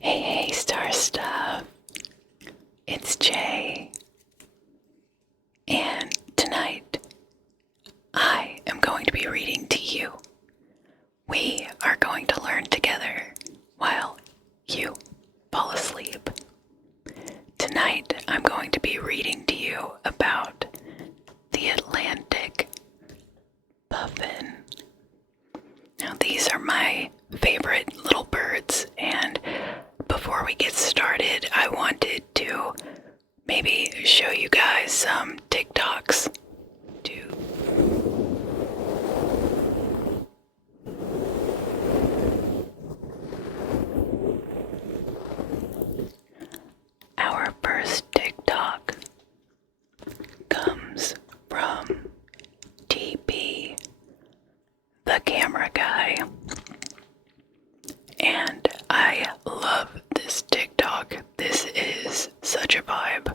Hey, Star Stuff. It's Jay. And tonight, I am going to be reading to you. We are going to learn together while you fall asleep. Tonight, I'm going to be reading to you about the Atlantic Puffin. Now, these are my favorite little birds, and before we get started, I wanted to maybe show you guys some Tik Toks to our first TikTok comes from TP, the camera guy. And I love this TikTok. This is such a vibe.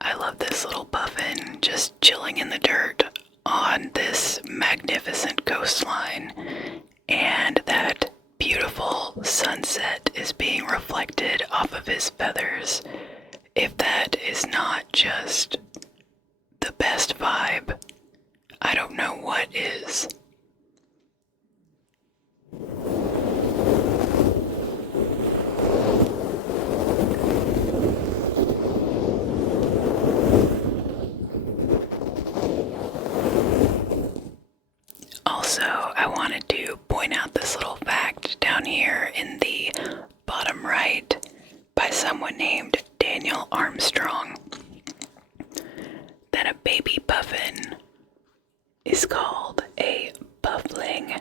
I love this little puffin just chilling in the dirt on this magnificent coastline. And that beautiful sunset is being reflected off of his feathers. If that is not just the best vibe, I don't know what is. Also, I wanted to point out this little fact down here in the bottom right by someone named Daniel Armstrong, that a baby puffin is called a puffling.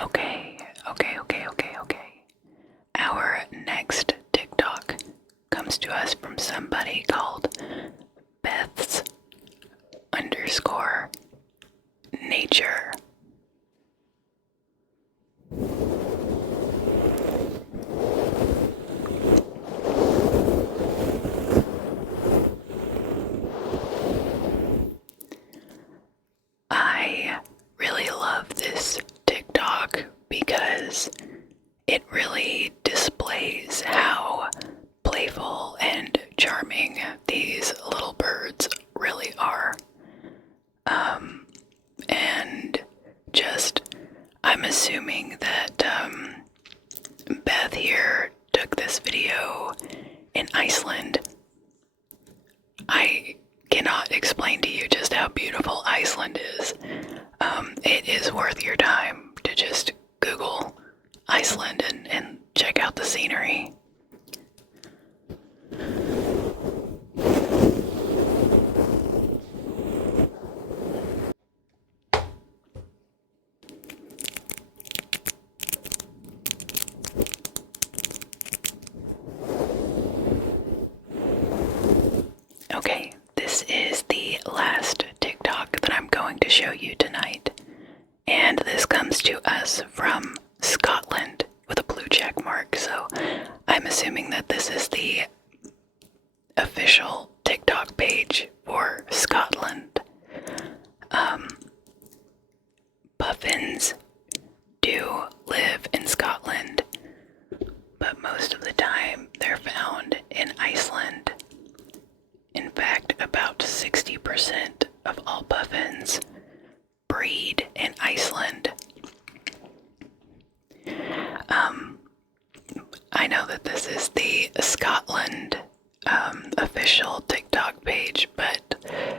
Okay. Our next TikTok comes to us from somebody called Beth's _ nature. I really love this TikTok because it really displays how playful and charming these little birds really are. And just, I'm assuming that Beth here took this video in Iceland. I cannot explain to you just how beautiful Iceland is. It is worth your time to just Google Iceland and check out the scenery. Okay, this is the last TikTok that I'm going to show you tonight. And this comes to us from Scotland with a blue check mark, so I'm assuming that this is the official TikTok page for Scotland. Puffins do live in Scotland, but most of the time they're found in Iceland. In fact, about 60% of all puffins breed in Iceland. I know that this is the Scotland official TikTok page, but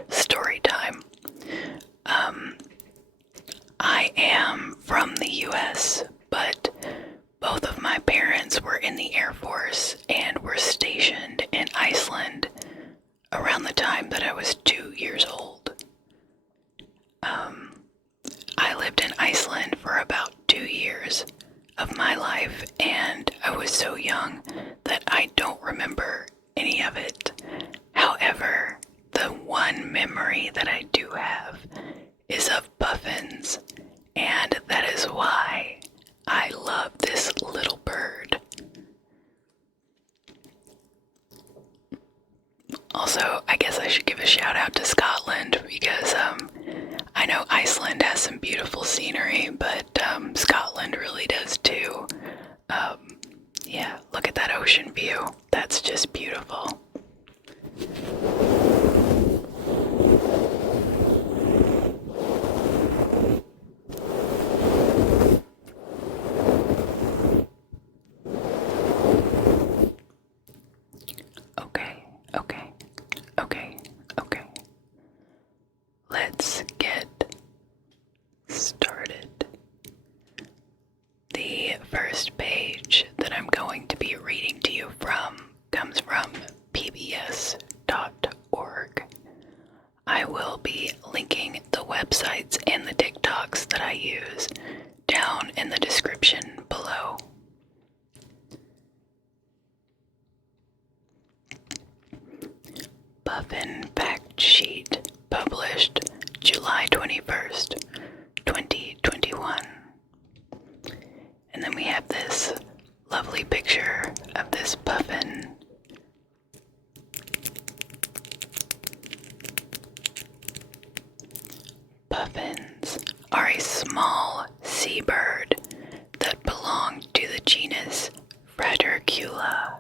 story time. I am from the US, but both of my parents were in the Air Force and were stationed in Iceland around the time that I was 2 years old. I lived in Iceland for about 2 years of my life, and I was so young that I don't remember any of it. However, the one memory that I do have is of puffins, and that is why I love this little bird. Also, I guess I should give a shout out to Scotland because I know Iceland has some beautiful scenery, but Scotland really does too. Yeah, look at that ocean view. That's just beautiful. Okay. Let's get started. The first page that I'm going to be reading to you from comes from pbs.org. I will be linking the websites and the Tik Toks that I use down in the description below. Puffin Fact Sheet, published July 21st, 2021. And then we have this lovely picture of this puffin. Puffins are a small seabird that belong to the genus Fratercula.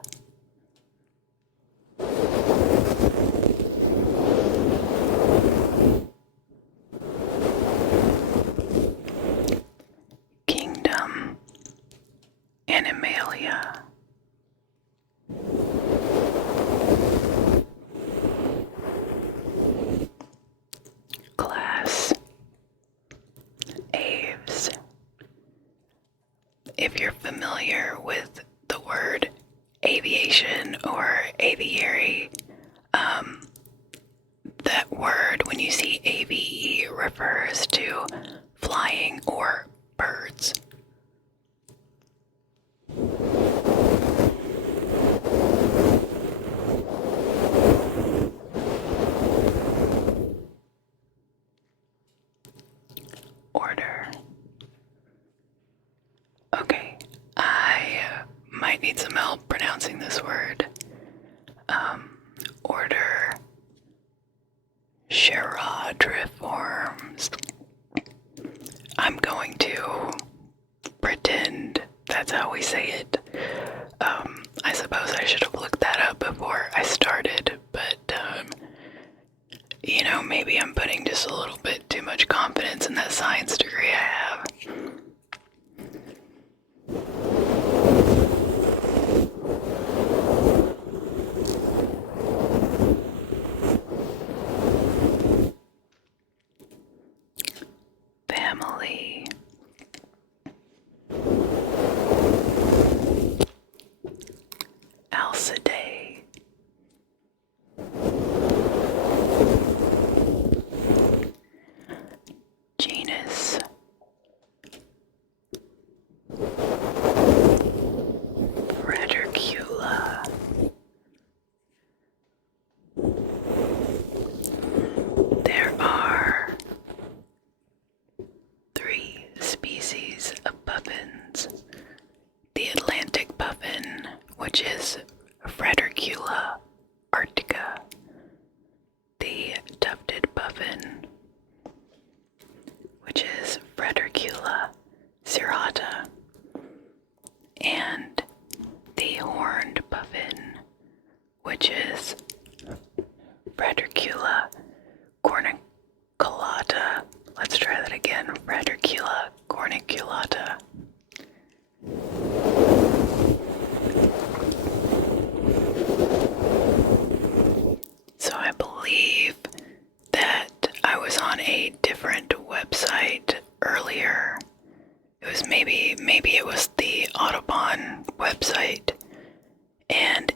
Kingdom Animalia. Class Aves. If you're familiar with the word aviation or aviary, that word, when you see AVE, refers to flying or birds. Order. Okay, I might need some help pronouncing this word. Order Charadriformes. I'm going to pretend that's how we say it. I suppose I should have looked that up before I started, but maybe I'm putting just a little bit too much confidence in that science degree I have. Family. Alcidae. Genus. Fratercula. There are 3 species of puffins. The Atlantic Puffin, which is Fratercula arctica. The tufted puffin, which is Fratercula cirrhata. And the horned puffin, which is Fratercula corniculata. Let's try that again. Fratercula corniculata. So I believe that I was on a different website earlier. It was maybe it was the Audubon website, and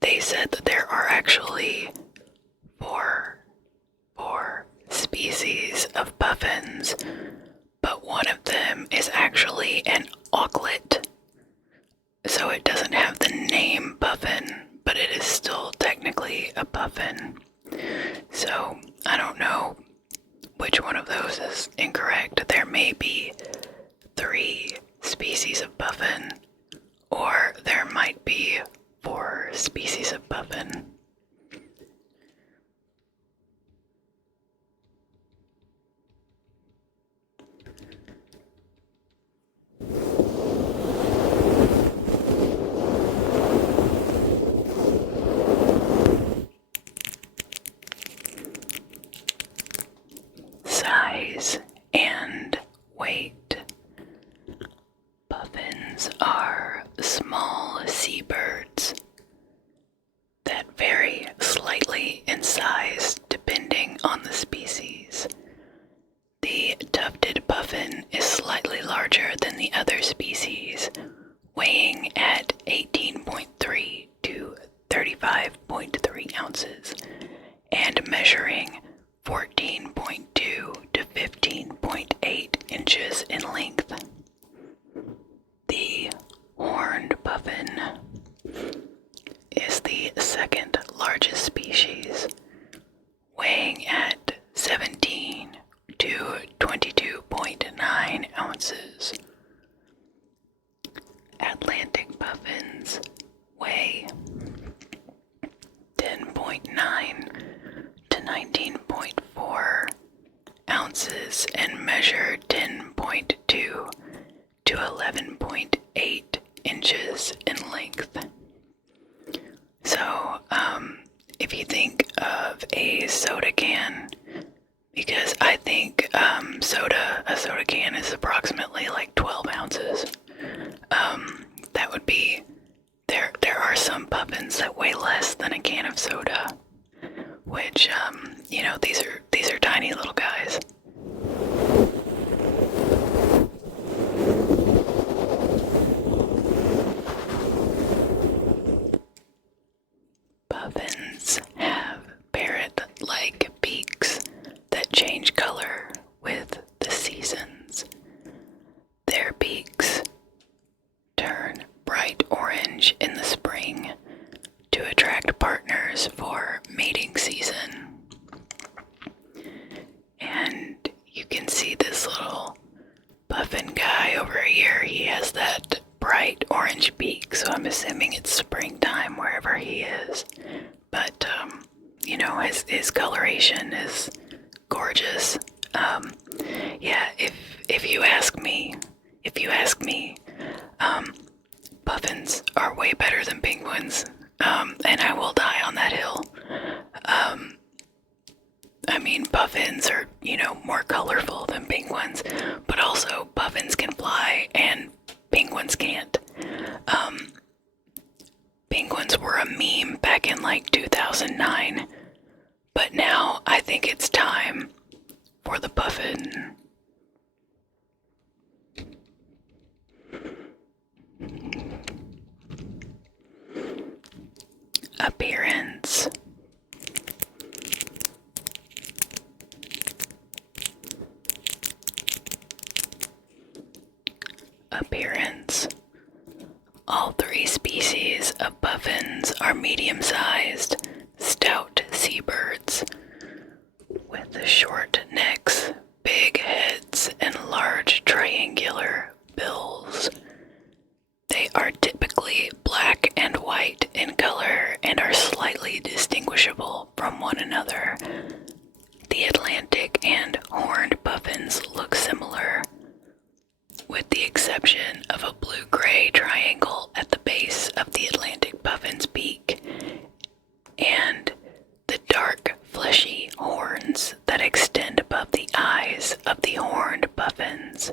they said that there are actually four species of puffins, but one of them is actually an auklet. So it doesn't have the name puffin, but it is still technically a puffin. So I don't know which one of those is incorrect. There may be 3 species of puffin, or there might be 4 species of puffin. measuring 14.2 to 15.8 inches in length. The horned puffin is the second largest species, weighing at 17 to 22.9 ounces. Atlantic puffins weigh 10.9 to 19.4 ounces and measure 10.2 to 11.8 inches in length. So, if you think of a soda can, because I think a soda can is approximately like 12 ounces. That would be, there are some puffins that weigh less than a can of soda, which, these are tiny little guys. Puffins have parrot-like beaks that change color with the seasons. Their beaks turn bright orange in the spring to attract partners for mating season. And you can see this little puffin guy over here. He has that bright orange beak, so I'm assuming it's springtime wherever he is. But his coloration is gorgeous. If you ask me, puffins are way better than penguins, and I will die on that hill. Puffins are, more colorful than penguins, but also puffins can fly and penguins can't. Penguins were a meme back in like 2009, but now I think it's time for the puffin. Appearance. All three species of puffins are medium-sized, stout seabirds with short necks, big heads, and large triangular bills. They are typically black and white in color and are slightly distinguishable from one another. The Atlantic and horned puffins look similar, with the exception of a blue-gray triangle at the base of the Atlantic puffin's beak and the dark, fleshy horns that extend above the eyes of the horned puffins.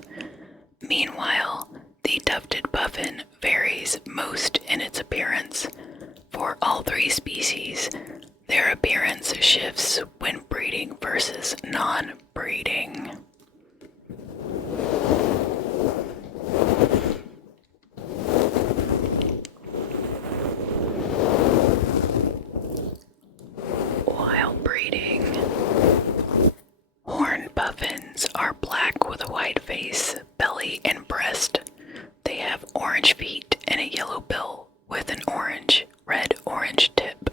Meanwhile, the tufted puffin varies most in its appearance. For all three species, their appearance shifts when breeding versus non-breeding. While breeding, horned puffins are black with a white face, belly, and breast. They have orange feet and a yellow bill with an red-orange tip.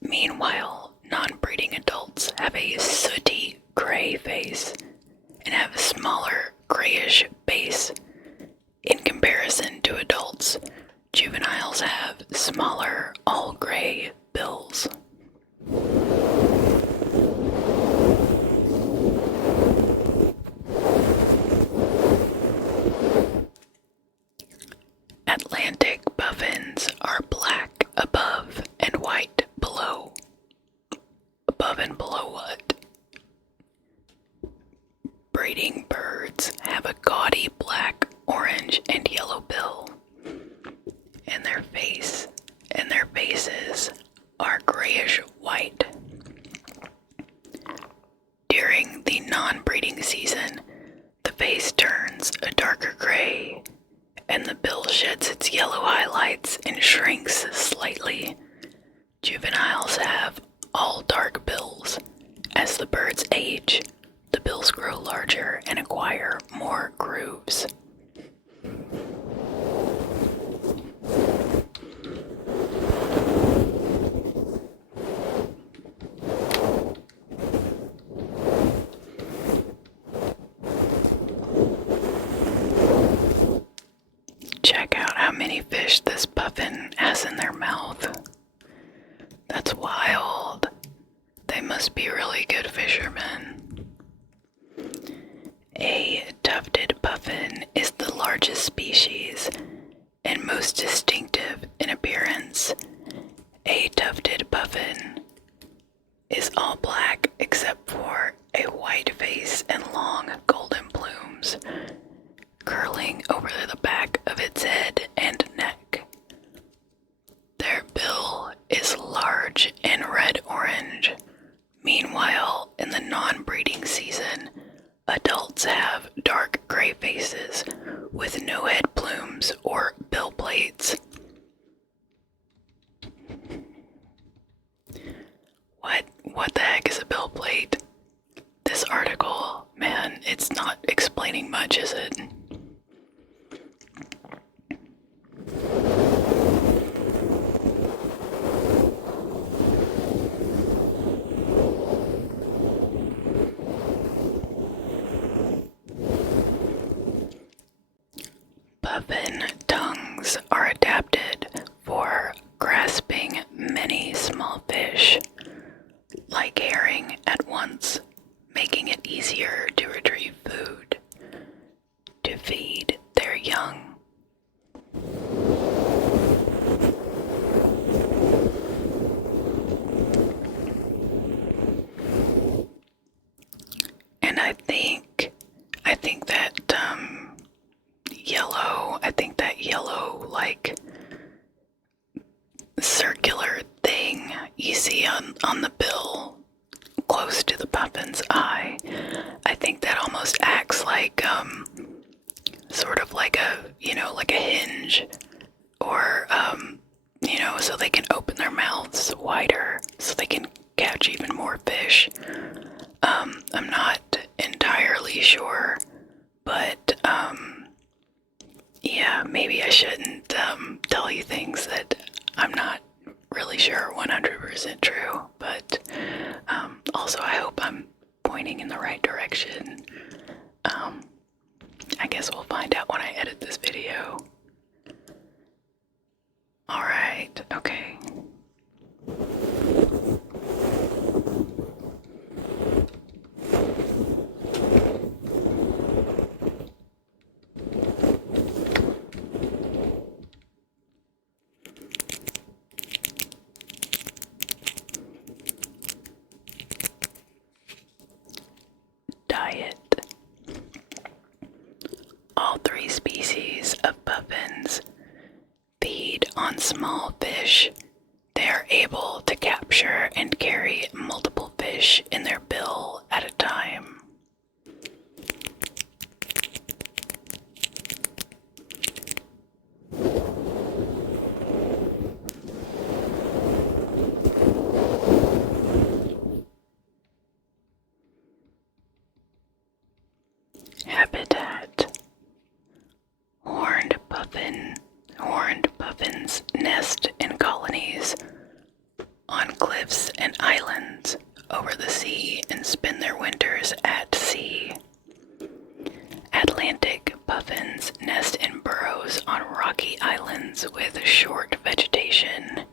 Meanwhile, non-breeding adults have a sooty gray face and have a smaller grayish base. In comparison to adults, juveniles have smaller all-gray bills. Atlantic puffins are black above and white below. Above and below what? Breeding birds have a gaudy black, orange, and yellow bill, and their faces are grayish white. During the non-breeding season, the face turns a darker gray, and the bill sheds its yellow highlights and shrinks slightly. Juveniles have all dark bills As the birds age, the bills grow larger and acquire more grooves. Check out how many fish this puffin has in their mouth. That's wild. They must be really good fishermen. A tufted puffin is the largest species and most distinctive in appearance. A tufted puffin is all black except for a white face and long golden plumes curling over the back of its head and neck. Their bill is large and red-orange. Meanwhile, in the non-breeding season, adults have dark gray faces with no head plumes or bill plates. What the heck is a bill plate? This article, man, it's not explaining much, is it? Puffin tongues are adapted for grasping many small fish, like herring, at once, making it easier to retrieve food to feed their young. And I think that yellow like circular thing you see on the bill close to the puffin's eye, I think that almost acts like sort of like a hinge, or so they can open their mouths wider so they can catch even more fish. I'm not entirely sure, but yeah, maybe I shouldn't tell you things that I'm not really sure 100% true, but also I hope I'm pointing in the right direction. I guess we'll find out when I edit this video. Alright, okay. Diet. All three species of puffins feed on small fish. They are able to capture and carry multiple fish in their bill at a time. Habitat. Horned puffins nest in colonies on cliffs and islands over the sea and spend their winters at sea. Atlantic puffins nest in burrows on rocky islands with short vegetation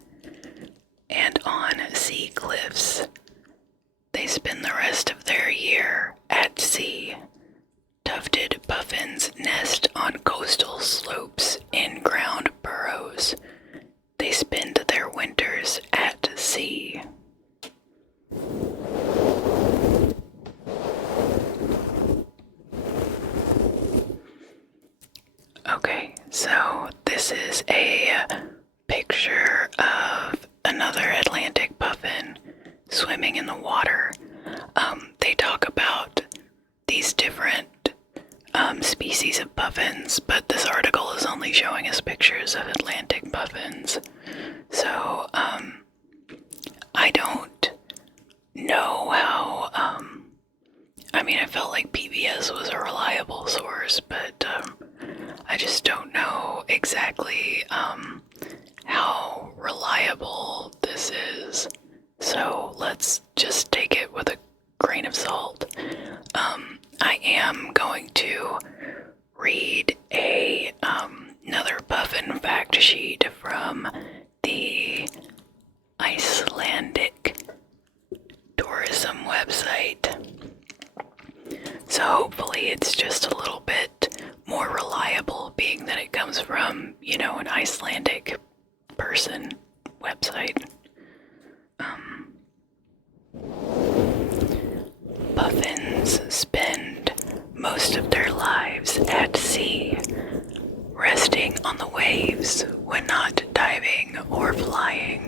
and on sea cliffs. They spend the rest of their year at sea. Tufted puffins nest on coastal slopes in ground burrows. They spend their winters at sea. Okay, so this is a picture of another Atlantic puffin swimming in the water. They talk about these different species of puffins, but this article is only showing us pictures of Atlantic puffins. So, I don't know how exactly how reliable this is, so let's just take it with a grain of salt. I am going to read another puffin fact sheet from the Icelandic tourism website. So hopefully it's just a little bit more reliable, being that it comes from, an Icelandic person website. Puffins spend most of their lives at sea, resting on the waves when not diving or flying.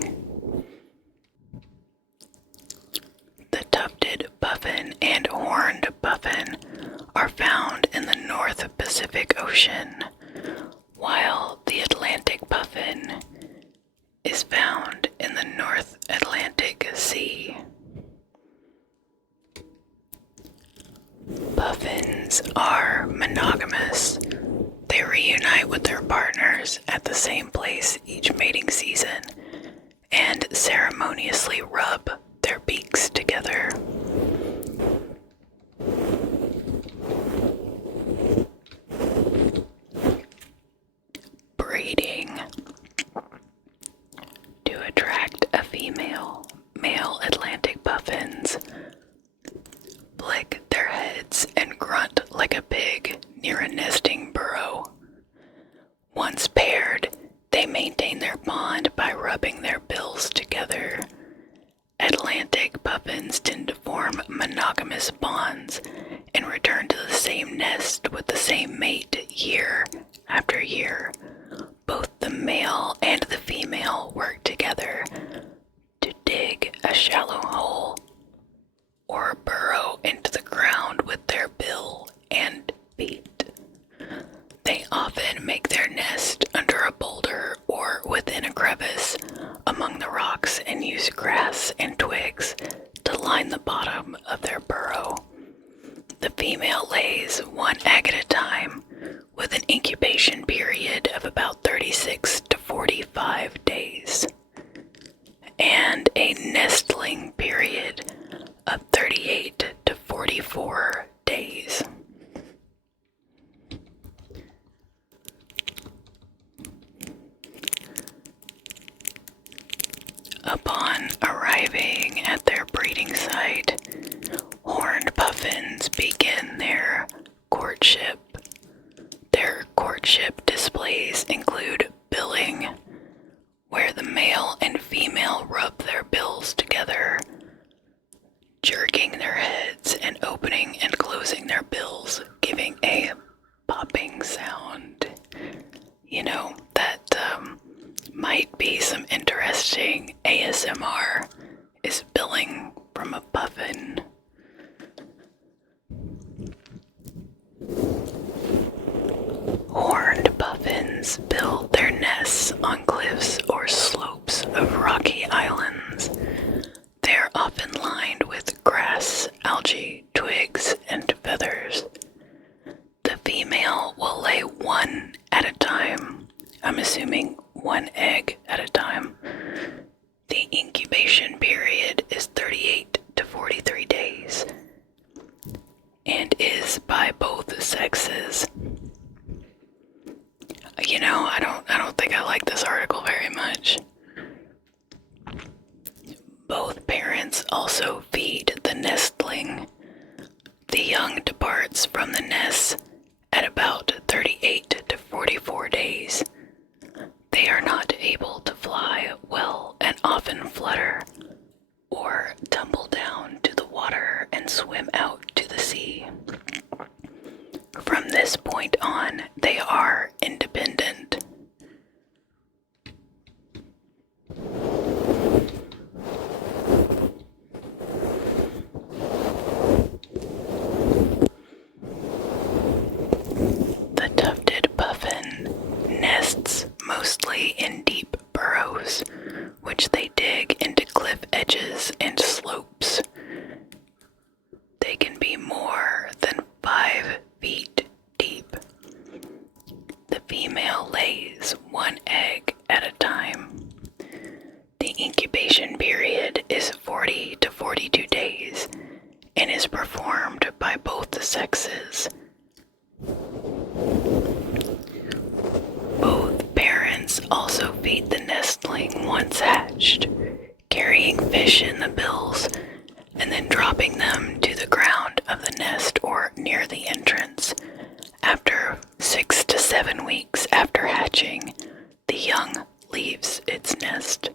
The tufted puffin and horned puffin are found in the North Pacific Ocean, while the Atlantic puffin is found in the North Atlantic Sea. Puffins are monogamous. They reunite with their partners at the same place each mating season and ceremoniously rub their beaks together. Breeding. To attract a female, male Atlantic puffins flick their heads and grunt like a pig near a nesting burrow. Once paired, they maintain their bond by rubbing their bills together. Atlantic puffins tend to form monogamous bonds and return to the same nest with the same mate year after year. Both the male and the female work together to dig a shallow hole or burrow into the ground with their bill and beak. They often make their nest under a boulder or within a crevice among the rocks and use grass and twigs to line the bottom of their burrow. The female lays one egg at a time with an incubation period of about 36 to 45 days and a nestling period of 38 to 44 days. Upon arriving at their breeding site, horned puffins begin their courtship. Their courtship displays include billing, where the male and female rub their bills together, jerking their heads and opening and closing their bills, giving a popping sound. That might be some interesting ASMR, is billing from a puffin. Horned puffins build their nests on cliffs or slopes of rocky islands. They are often lined with grass, algae, twigs, and feathers. The female will lay one at a time. I'm assuming one egg at a time. The incubation period is 38 to 43 days and is by both sexes. I don't think I like this article very much. Both parents also feed the nestling. The young departs from the nest at about 38 to 44 days. They are not able to fly well and often flutter or tumble down to the water and swim out to the sea. From this point on, they are independent. The tufted puffin nests mostly in deep burrows, which they dig into hatched, carrying fish in the bills, and then dropping them to the ground of the nest or near the entrance. After 6 to 7 weeks after hatching, the young leaves its nest.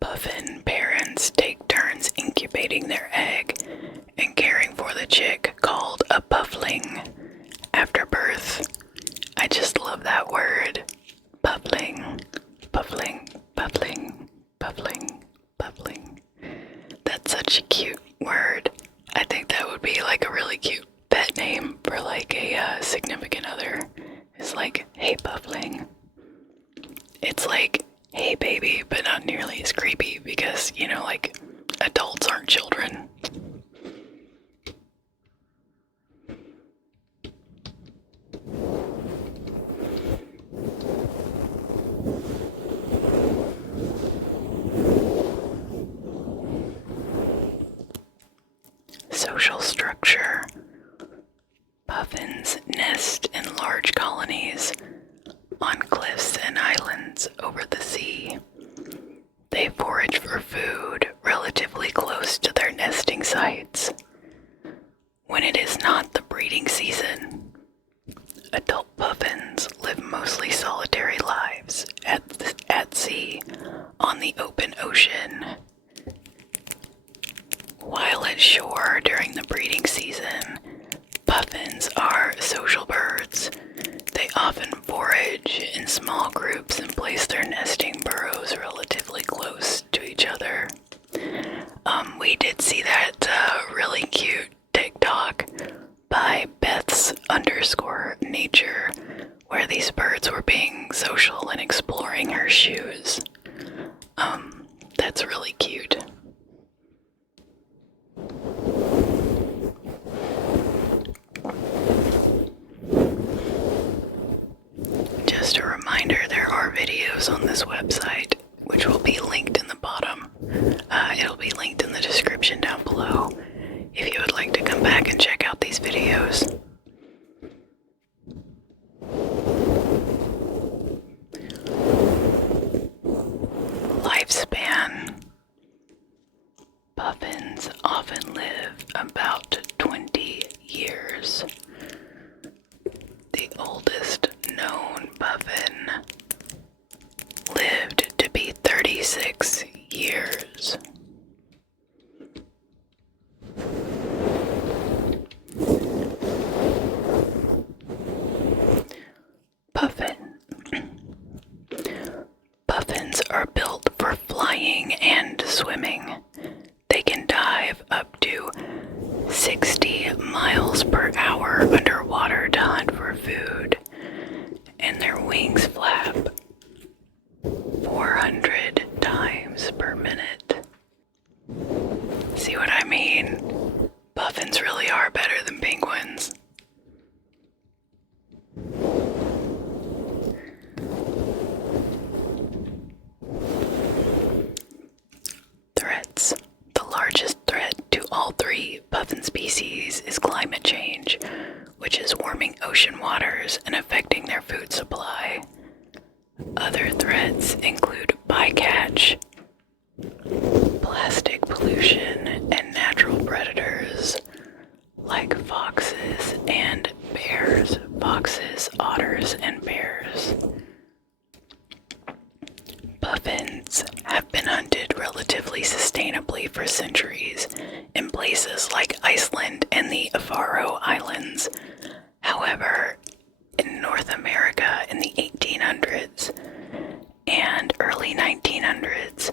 Puffin parents take turns incubating their egg and caring for the chick, called a puffling, after birth. I just love that word. Puffling, puffling, puffling, puffling, puffling. That's such a cute word. I think that would be like a really cute pet name for like a significant other. It's like, hey puffling. It's like, hey baby, but not nearly as creepy because, you know, like, adults aren't children. Social structure. Puffins nest in large colonies on cliffs and islands over the sea. They forage for food relatively close to their nesting sites. When it is not the breeding season, adult puffins live mostly solitary lives at sea on the open ocean. While at shore during the breeding season, puffins are social birds. They often forage in small groups and place their nesting burrows relatively close to each other. We did see that really cute TikTok by Beth's_nature, where these birds were being social and exploring her shoes. That's really cute. Just a reminder, there are videos on this website, which will be linked in the bottom. It'll be linked in the description down below if you would like to come back and check out these videos. Lifespan. Puffins often live about 20 years. The oldest known puffin lived to be 36 years. Puffins are built for flying and swimming. They can dive up to 60 miles per hour underwater to hunt for food, and their wings flap 400 times per minute. See what I mean? Puffins really are better than penguins. Threats. The largest threat to all three puffin species is climate change, which is warming ocean waters and affecting their food supply. Other threats include bycatch, plastic pollution, and natural predators like foxes and bears. Foxes, otters, and bears. Puffins have been hunted relatively sustainably for centuries in places like Iceland and the Faroe Islands. However, in North America in the 1800s and early 1900s,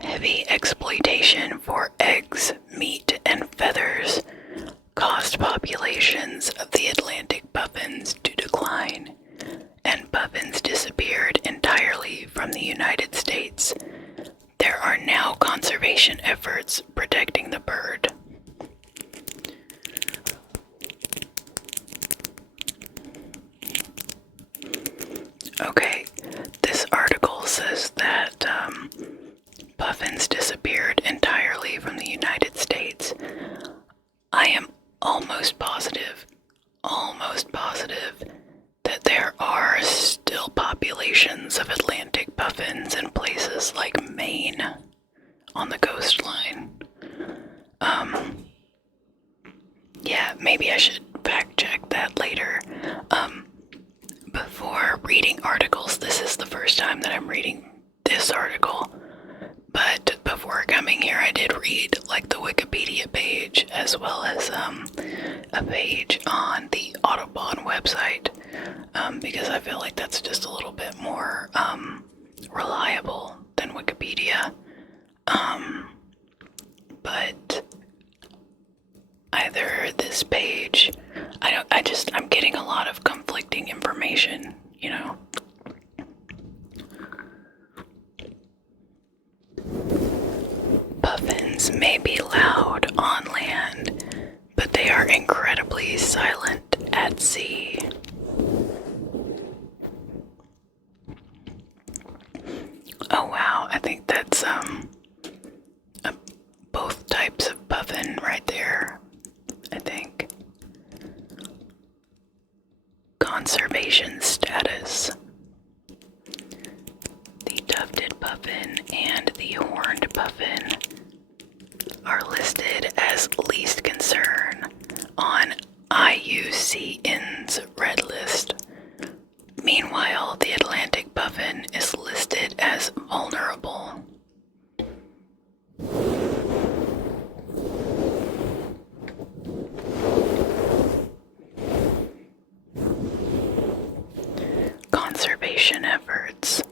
heavy exploitation for eggs, meat, and feathers caused populations of the Atlantic puffins to decline, and puffins disappeared entirely from the United States. There are now conservation efforts protecting the bird. Okay, this article says that puffins disappeared entirely from the United States. almost positive that there are still populations of Atlantic puffins in places like Maine on the coastline. Yeah, maybe I should fact check that later. Before reading articles, this is the first time that I'm reading this article, but before coming here I did read like the Wikipedia page as well as a page on the Audubon website, because I feel like that's just a little bit more reliable than Wikipedia. But either this page, I'm getting a lot of conflicting information, you know. Puffins may be loud on land, but they are incredibly silent at sea. Oh wow, I think that's both types of puffin right there, I think. Conservation status. The tufted puffin and the horned puffin are listed as least concern on IUCN's Red List. Meanwhile, the Atlantic puffin is listed as vulnerable. Conservation efforts.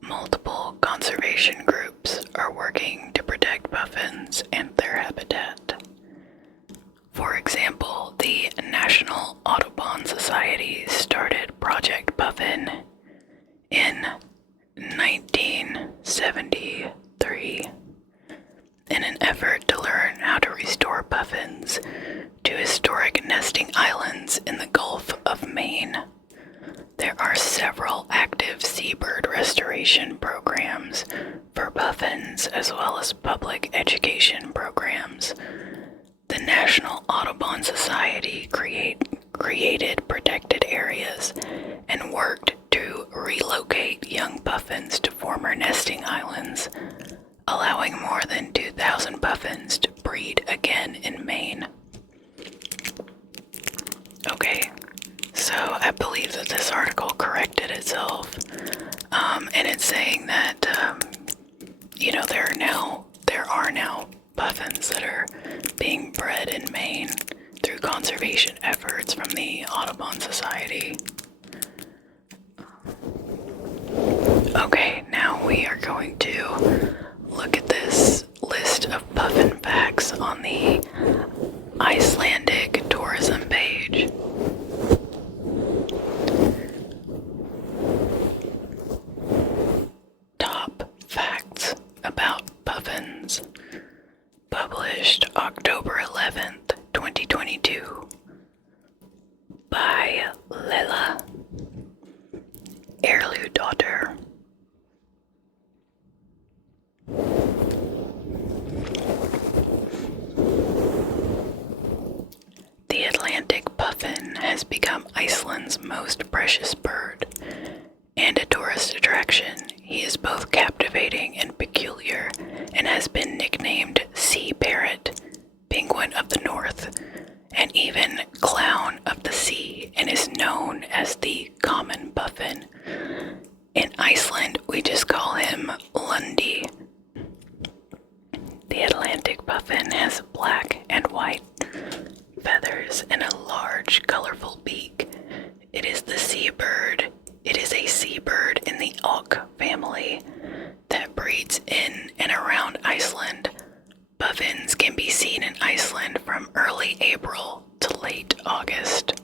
Multiple conservation groups are working to protect puffins and their habitat. For example, the National Audubon Society started Project Puffin in 1973 in an effort to learn how to restore puffins to historic nesting islands in the Gulf of Maine. There are several active seabird restoration programs for puffins as well as public education programs. The National Audubon Society created protected areas and worked to relocate young puffins to former nesting islands, allowing more than 2,000 puffins to breed again in Maine. Okay, so I believe that this article corrected itself, and it's saying that, there are now puffins that are being bred in Maine through conservation efforts from the Audubon Society. Okay, now we are going to look at this list of puffin facts on the Icelandic tourism page. Top facts about puffins, published October 11th, 2022, by Lela Erludottir. The Atlantic puffin has become Iceland's most precious bird and a tourist attraction. He is both captivating and peculiar and has been nicknamed sea parrot, penguin of the north, and even clown of the sea, and is known as the common puffin. In Iceland, we just call him Lundi. The Atlantic puffin has black and white feathers and a large, colorful beak. It is a seabird in the auk family that breeds in and around Iceland. Puffins can be seen in Iceland from early April to late August.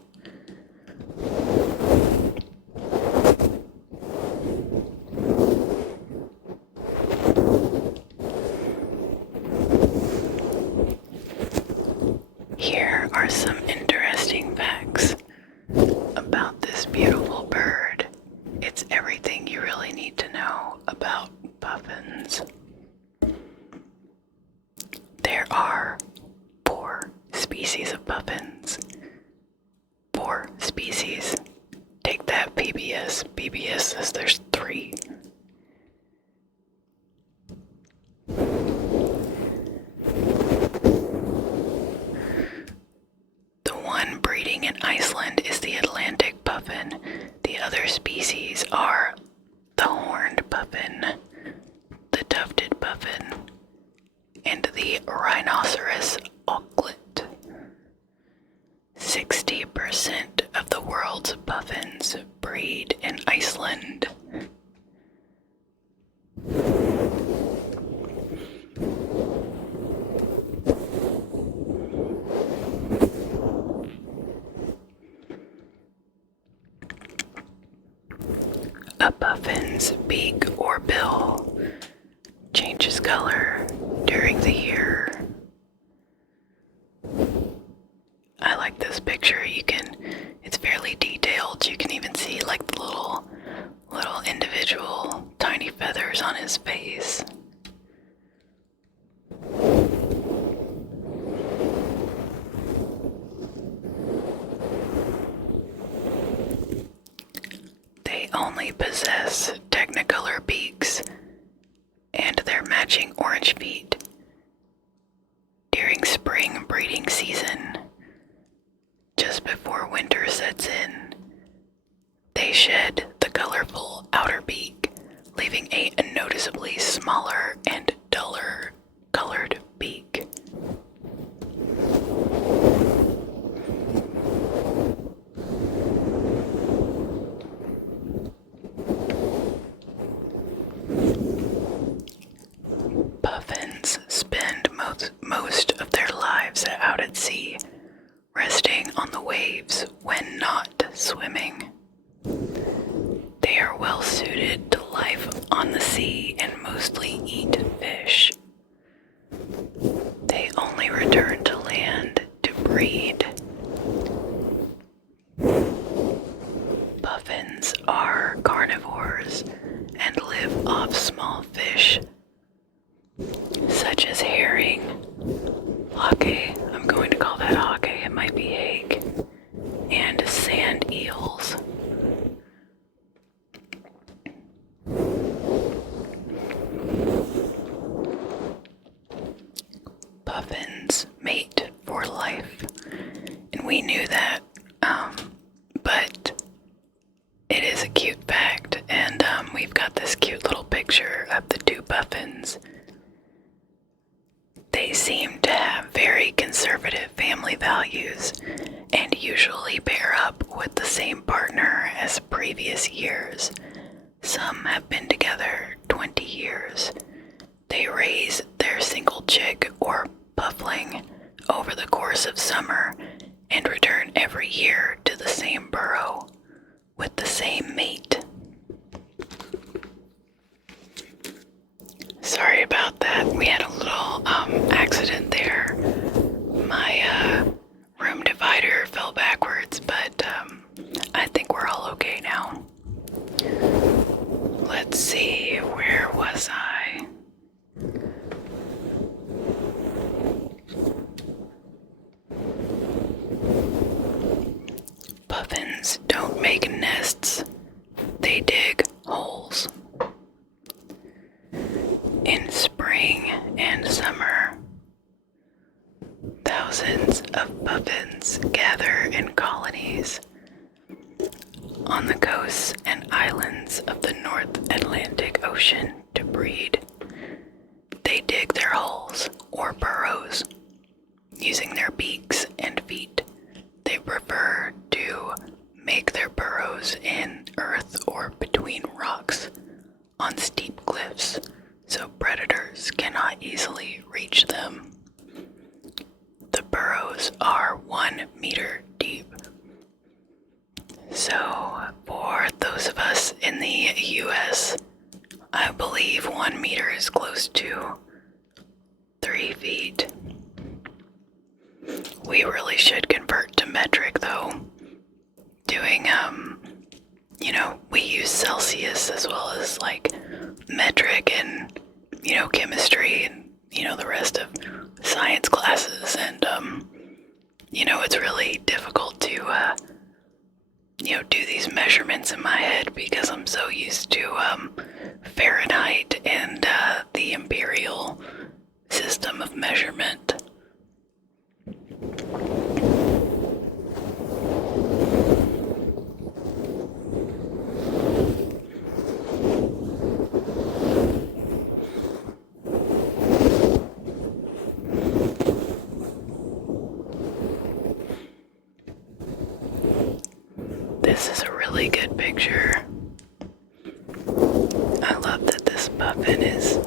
Here are some interesting facts about this beautiful bird. It's everything you really need to know about puffins. There are 4 species of puffins. guess BBS says there's 3. The one breeding in Iceland is the Atlantic Puffin. The other species are the horned puffin, the tufted puffin, and the rhinoceros auklet. 60% of the world's puffins breed in Iceland. A puffin's beak or bill changes color during the year. I like this picture. It's fairly detailed. You can even see like the little individual tiny feathers on his face. They only possess technicolor beaks and their matching orange feet. During spring breeding season, just before winter sets in, they shed the colorful outer beak, leaving a noticeably smaller and duller colored beak. Puffins spend most of their lives out at sea, resting on the waves when not swimming. They are well suited to life on the sea and mostly eat fish. They only return to land to breed. Puffins are carnivores and live off small fish, such as herring, hake, I'm going to call that hake, it might be hake, and sand eels. Puffins mate for life, and we knew that, but it is a cute fact, and we've got this cute little picture of the 2 puffins. They seem to have very conservative family values and usually pair up with the same partner as previous years. Some have been together 20 years. They raise their single chick or puffling over the course of summer and return every year to the same burrow with the same mate. Sorry about that. We had a little accident there. My room divider fell backwards, but I think we're all okay now. Let's see, where was I? Puffins don't make nests. They dig holes. In spring and summer, thousands of puffins gather in colonies on the coasts and islands of the North Atlantic Ocean to breed. They dig their holes or burrows using their beaks and feet. They prefer to make their burrows in earth or between rocks on steep cliffs, so predators cannot easily reach them. The burrows are 1 meter deep. So, for those of us in the US, I believe 1 meter is close to 3 feet. We really should convert to metric though. Doing, we use Celsius as well as like metric and, chemistry and, the rest of science classes. And, it's really difficult to do these measurements in my head because I'm so used to Fahrenheit and the imperial system of measurement. This is a really good picture. I love that this puffin is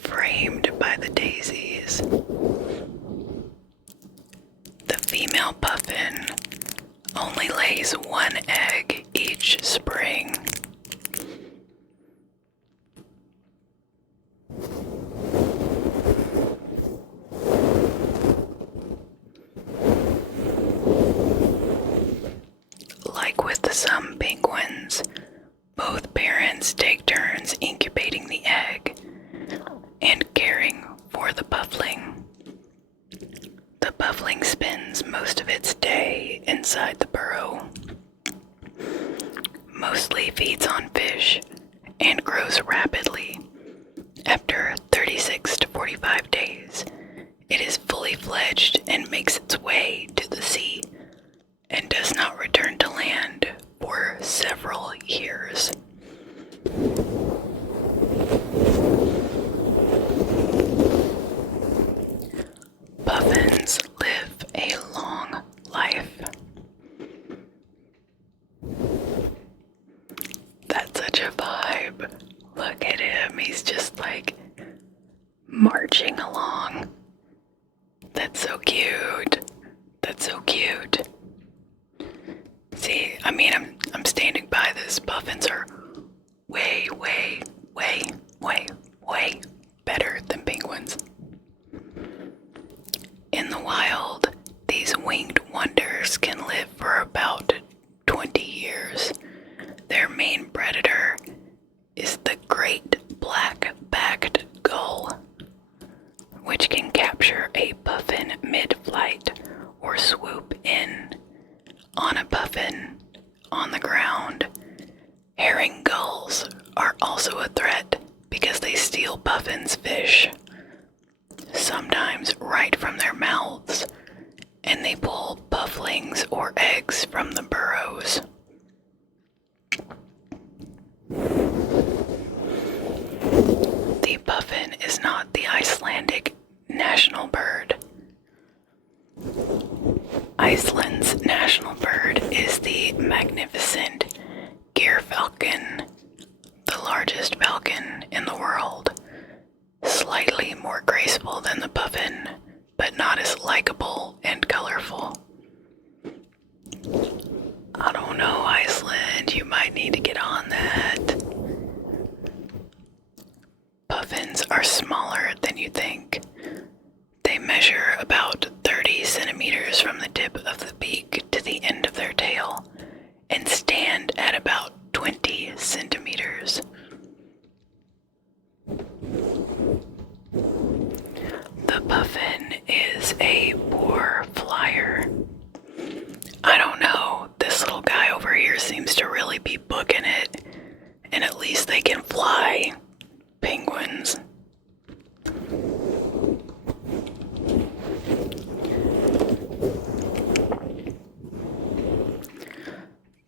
framed by the daisies. The female puffin only lays one egg each spring. Like with some penguins, both parents take turns incubating the egg and caring for the puffling. The puffling spends most of its day inside the burrow, mostly feeds on fish, and grows rapidly. After 36 to 45 days, it is fully fledged and makes its way to the sea and does not return to land for several years. Puffins live a long life. That's such a vibe. Look at him, he's just like marching along. That's so cute. That's so cute. See, I mean, I'm standing by this. Puffins are way better than penguins. In the wild, these winged wonders can live for about 20 years. Their main predator is the great black-backed gull, which can capture a puffin mid-flight or swoop in on a puffin on the ground. Herring gulls are also a threat because they steal puffins' fish, sometimes right from their mouths, and they pull pufflings or eggs from the burrows. The puffin is not the Icelandic national bird. Iceland's national bird is the magnificent gyrfalcon, the largest falcon in the world. Slightly more graceful than the puffin, but not as likable and colorful. I don't know, Iceland, you might need to get on that. Puffins are smaller than you think. They measure about 30 centimeters from the tip of the beak to the end of their tail and stand at about 20 centimeters. The puffin is a poor flyer. I don't know, this little guy over here seems to really be booking it, and at least they can fly. Penguins.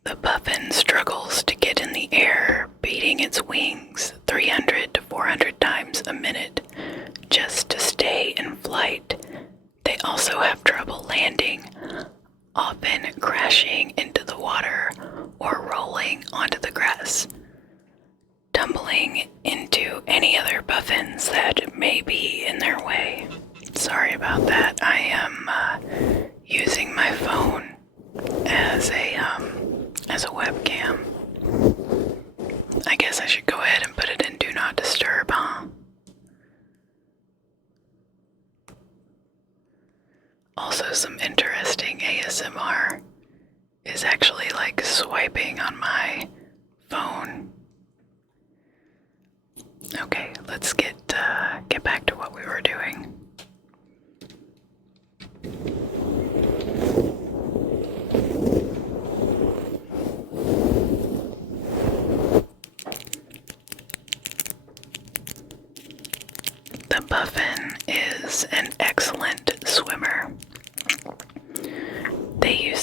The puffin struggles to get in the air, beating its wings 300 to 400 times a minute just to stay in flight. They also have trouble landing, often crashing into the water or rolling onto the grass, tumbling into any other puffins that may be in their way. Sorry about that. I am using my phone as a webcam. I guess I should go ahead and put it in Do Not Disturb, huh? Also, some interesting ASMR is actually like swiping on my phone. Okay, let's get back to what we were doing.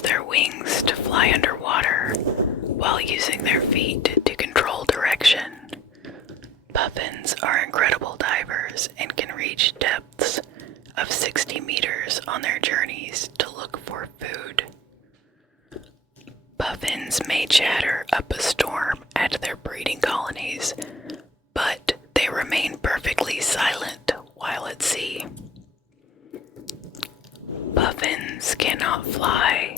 their wings to fly underwater while using their feet to control direction. Puffins are incredible divers and can reach depths of 60 meters on their journeys to look for food. Puffins may chatter up a storm at their breeding colonies, but they remain perfectly silent while at sea. Puffins cannot fly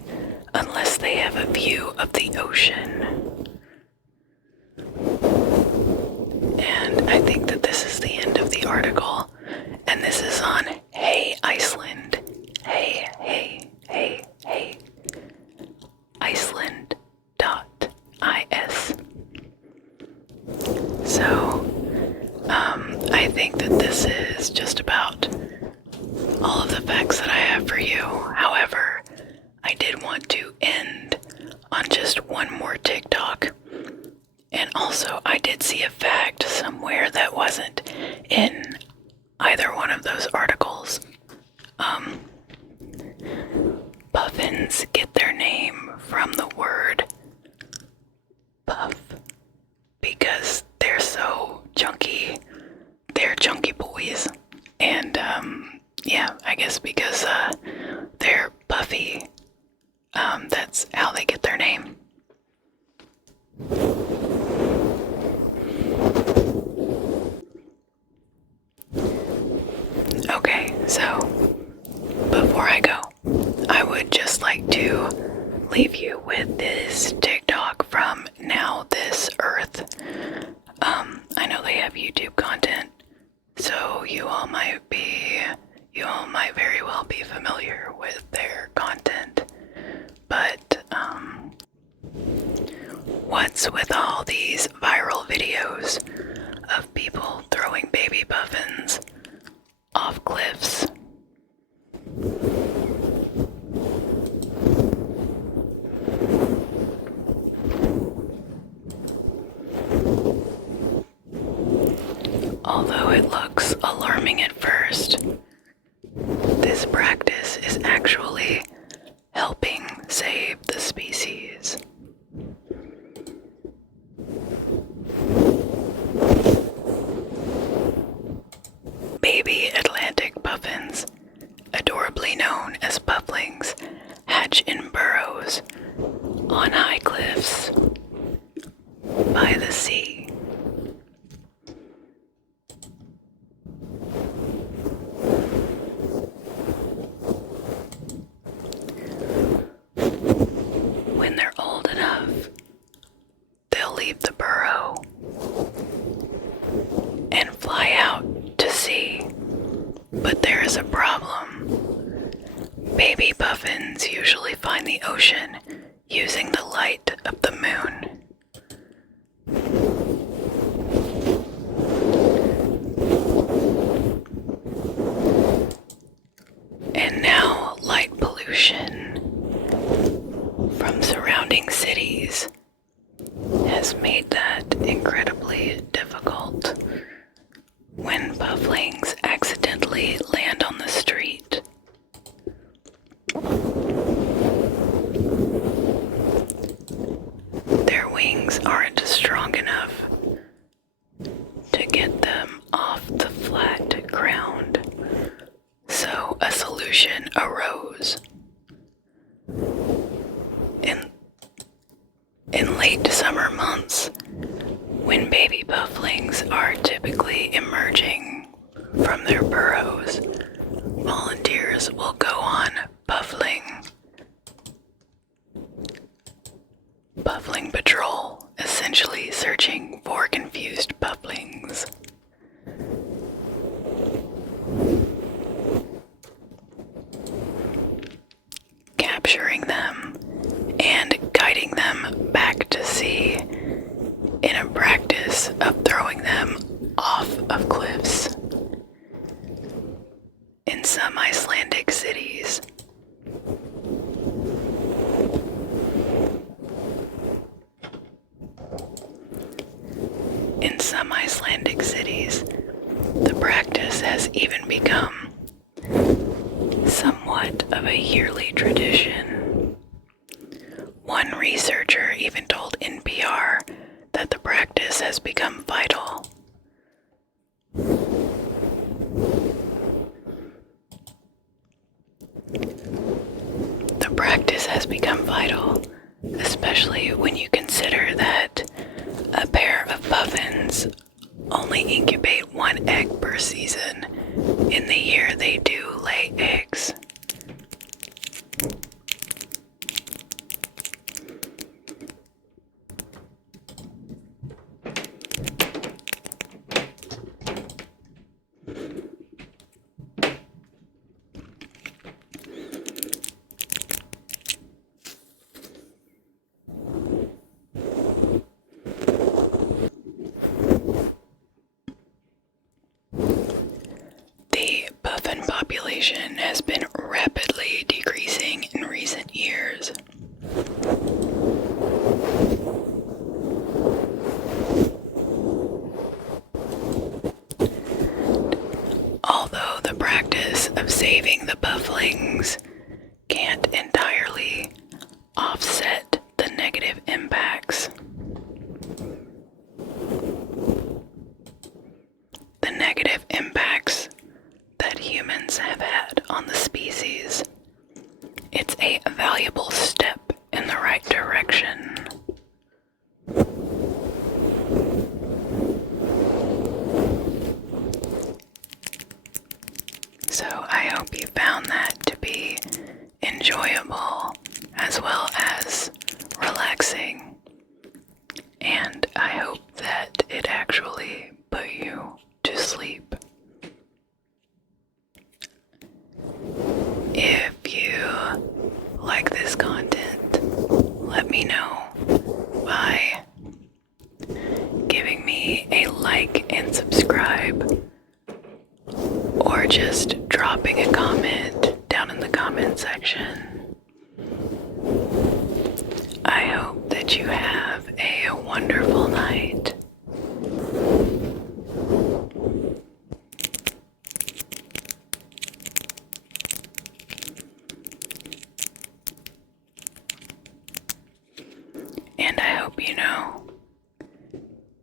unless they have a view of the ocean. And I think that this is the end of the article, and this is on Hey Iceland. Hey, hey, hey, hey. Iceland.is. So, I think that this is just about all of the facts that I have for you. However, I did want to end on just one more TikTok. And also, I did see a fact somewhere that wasn't in either one of those articles. Puffins get their name from the word puff because they're so chunky. They're chunky boys. And, yeah, I guess because they're puffy, that's how they get their name. Okay, so before I go, I would just like to leave you with this TikTok from Now This Earth. I know they have YouTube content, so you all might very well be familiar with their content. But what's with all these viral videos of people throwing baby puffins off cliffs? Although it looks alarming at first, this practice is actually helping save the species. Baby Atlantic puffins, adorably known as pufflings, hatch in burrows on high cliffs by the sea. When they're old enough, they'll leave the burrow and fly out to sea. But there is a problem. Baby puffins usually find the ocean using the light of the moon. And now light pollution from surrounding cities has made that incredibly difficult. When pufflings accidentally land on the street, their wings aren't strong enough to get them off the flat ground. So a solution arose. In late summer months, when baby pufflings are typically emerging from their burrows, volunteers will go on puffling patrol, essentially searching for confused pufflings. Capturing them and guiding them back to sea in a practice of throwing them off of cliffs. In some Icelandic cities, the practice has even become somewhat of a yearly tradition. One researcher even told NPR that the practice has become vital. The practice has become vital, especially when you consider that a pair of puffins only incubate one egg per season in the year they do lay eggs. The puffin population has been rapidly decreasing in recent years. Although the practice of saving the pufflings can't entirely offset the negative impacts, that humans have had on the species, it's a valuable step in the right direction. So I hope you found that to be enjoyable as well as relaxing, and I hope that it actually put you to sleep. If you like this content, let me know by giving me a like and subscribe, or just dropping a comment down in the comment section. I hope that you have a wonderful night. And I hope you know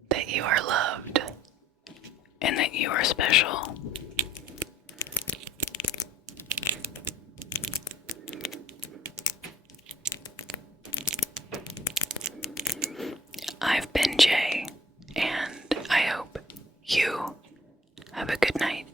that you are loved and that you are special. I've been Jay, and I hope you have a good night.